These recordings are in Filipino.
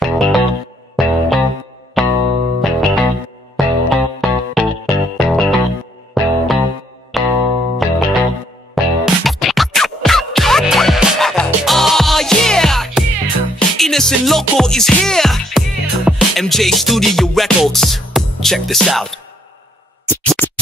Innocent Loco is here. MJ Studio Records. Check this out.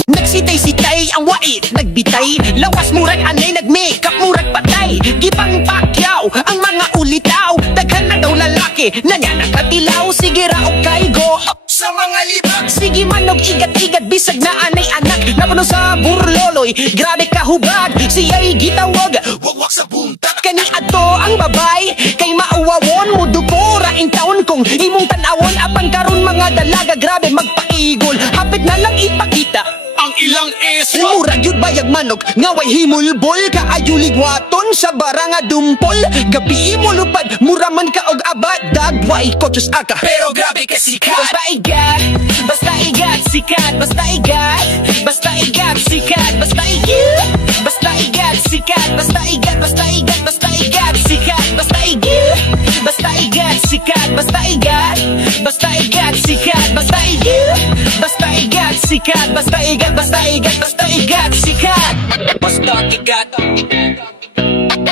Nagsitay-sitay ang wait, nagbitay. Lawas murag anay, nag-makeup murag patay. Gipang pakyaw ang mga ulitaw. Daghan na daw lalaki na nga nakatilaw. Sige ra og kay go sa mga libag. Sige manog igat-igat bisag na anay anak. Napuno sa burloloy, grabe kahubad. Siya'y gitawag, wagwag sa buntak. Kani ato ang babay, kay maawawon mo dukura in taon. Kung imong tanawon apang karon mga dalaga, grabe magpaigol. Hapit na lang ipakita ang ilang eswa. Murag yun bayag manok, ngaway himulbol. Kaayulig waton sa baranga dumpol. Gabi mo lupad, muraman ka og abad. Dagway kochos aka, pero grabe ka sikat. Basta igat, basta igat, sikat. Basta igat, basta igat, sikat. Basta igat, basta igat, sikat. Basta igat, basta igat, basta igat, sikat. Basta igat, basta igat, sikat. Basta igat, basta igat, sikat. Basta igat, basta igat, sikat. Basta igat, basta igat, basta igat, sikat. Basta igat,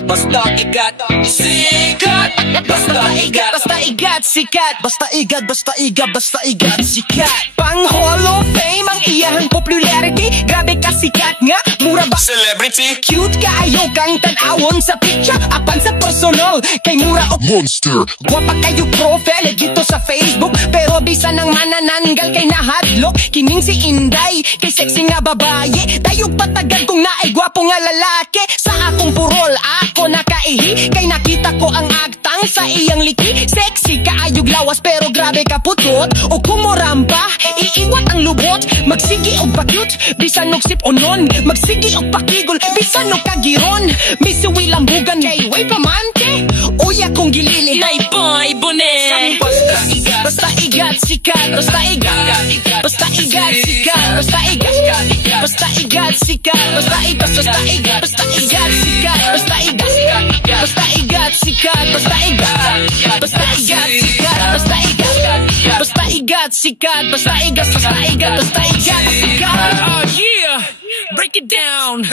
basta igat, sikat. Basta igat, basta igat, sikat. Basta igat, basta igat, basta igat, sikat. Pang Hall of Fame ang iyang popularity. Grabe ka sikat nga, mura ba celebrity? Cute ka ayo kang tanawon sa picture. Apan sa personal, kay mura o monster. Guwapa kayo profile dito sa Facebook. Pero bisa nang manananggal kay nahadlok. Kining si Inday, kay sexy nga babae. Tayo patagal kung naay gwapo nga lalaki. Sa akong purol, ako nakaihi. Kay nakita ko ang agtang sa iyang liki. Sexy ka ayog lawas pero grabe ka putot. O kumurampa, iiwat ang lubot. Magsigi og pakyut, bisan og sip onon. Magsigi og pakigol, bisan og kagiron. Misuwi lambugan, kay way pamante. Uya kong gilili, nay boy bonet. Basta igat, basta igat, sikat. Basta igat, basta igat, sikat. Basta igat, basta igat, sikat. Basta igat, basta igat, basta igat, sikat. Basta igat, basta igat, sikat. Basta igat, basta igat, sikat. Basta igat, basta igat, sikat. Basta igat, basta igat, basta igat, sikat. Oh yeah, break it down.